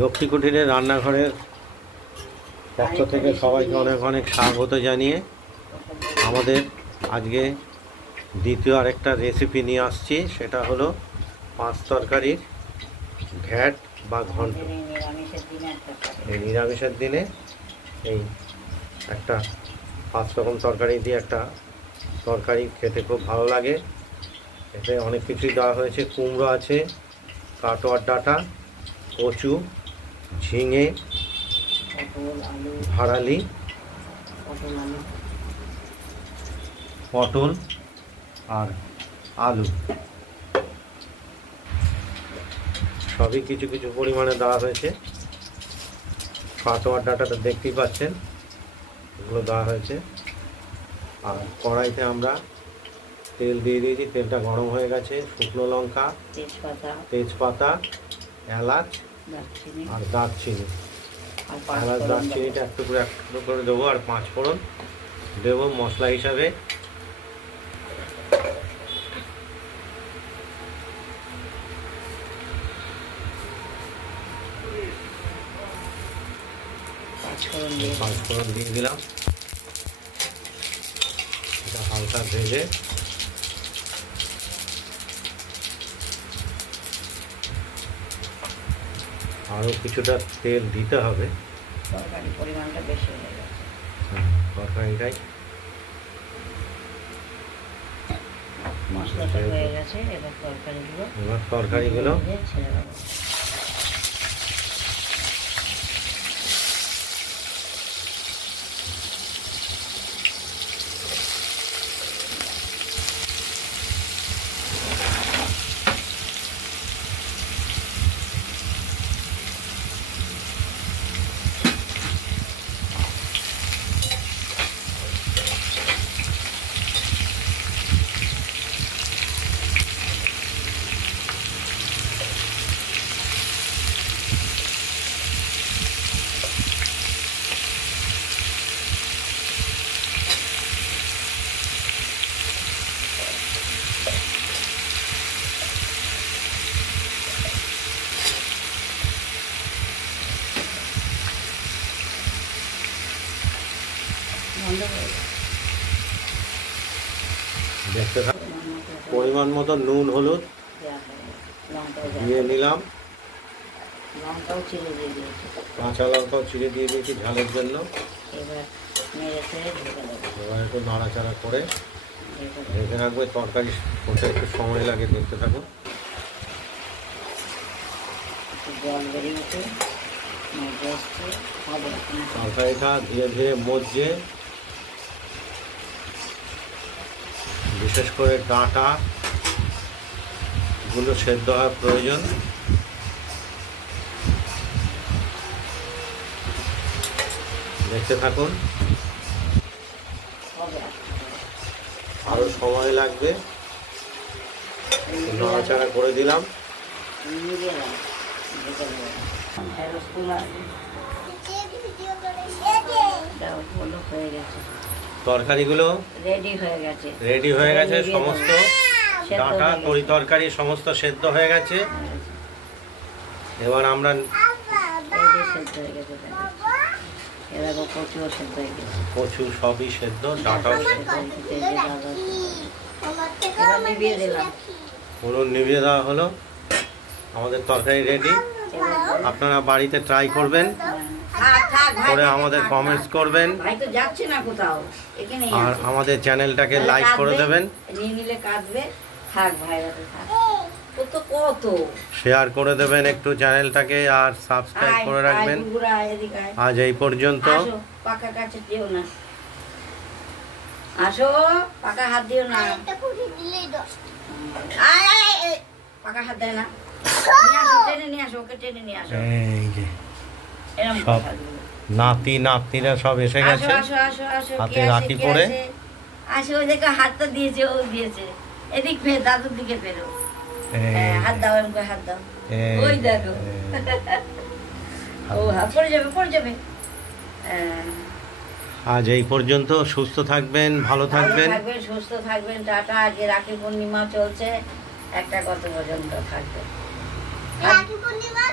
লক্ষ্মী কুটিরের রান্নাঘরের পক্ষ থেকে সবাইকে অনেক অনেক স্বাগত জানিয়ে আমাদের আজকে দ্বিতীয় আরেকটা রেসিপি নিয়ে আসছি। সেটা হলো পাঁচ তরকারির ঘ্যাট বা ঘন্ট। এই নিরামিষের দিনে এই একটা 5 রকম তরকারি দিয়ে একটা তরকারি খেতে খুব ভালো লাগে। এতে অনেক কিছুই দেওয়া হয়েছে। কুমড়ো আছে, কাটোয়ার ডাঁটা, কচু, ঝিঙে, ভাড়ালি, পটল আর আলু সবই কিছু কিছু পরিমাণে দেওয়া হয়েছে। কাটোয়ার ডাঁটাটা দেখতেই পাচ্ছেন, এগুলো দেওয়া হয়েছে। আর কড়াইতে আমরা তেল দিয়ে দিয়েছি, তেলটা গরম হয়ে গেছে। শুকনো লঙ্কা, তেজপাতা, এলাচ আর দারচিনি। এলাচ দারচিনিটা একটু করে দেবো, আর 5 ফোড়ন দেবো মশলা হিসাবে। পাঁচ ফোড়ন দিয়ে দিলাম। এটা হালকা ভেজে আরও কিছুটা তেল দিতে হবে। তরকারি পরিমাণটা বেশি হয়ে গেছে। তরকারিটাই মশলাটা হয়ে গেছে। এবার তরকারিগুলো ছেড়ে দেবো। দেখতে থাক। পরিমাণ মতো নুন হলুদ দিয়ে নিলাম। কাঁচা লঙ্কাও চিড়ে দিয়ে দিয়েছি ঝালের জন্য। এবার একটু নাড়াচাড়া করে ঢেকে রাখবো। তরকারি করতে একটু সময় লাগে, দেখতে থাকুন। তরকারিটা ধীরে ধীরে মজছে। বিশেষ করে ডাঁটা গুলো সেদ্ধ হওয়ার প্রয়োজন। দেখতে থাকুন, আরো সময় লাগবে। নাড়াচাড়া করে দিলাম। তরকারিগুলো রেডি হয়ে গেছে। সমস্ত ডাঁটা তরি তরকারি সমস্ত সেদ্ধ হয়ে গেছে। এবার আমরা কচু সবই সেদ্ধ, ডাঁটাও সেদ্ধ। পুরো নিভিয়ে দেওয়া হলো। আমাদের তরকারি রেডি। আপনারা বাড়িতে ট্রাই করবেন, করে আমাদের কমেন্টস করবেন, আর আমাদের চ্যানেলটাকে লাইক করে দেবেন, শেয়ার করে দেবেন একটু চ্যানেলটাকে, আর সাবস্ক্রাইব করে রাখবেন। আজ এই পর্যন্ত। আসো, পাকা হাত দিও না। পাকা হাত দেয় না। সব নাতি নাতনিরা সব এসে গেছে হাতে রাখি পরে। আসো, ওই দেখো হাতটা দিয়েছে, ও দিয়েছে। এদিক ফের, দাদুর দিকে ফেরো। হাত দাও, এমন হাত দাও। ওই দেখো, ও হাত পড়ে যাবে, পড়ে যাবে। আজ এই পর্যন্ত। সুস্থ থাকবেন, ভালো থাকবেন, সুস্থ থাকবেন। টাটা। আজকে রাখি পূর্ণিমা চলছে, একটা কত পর্যন্ত থাকবে। রাখি পূর্ণিমা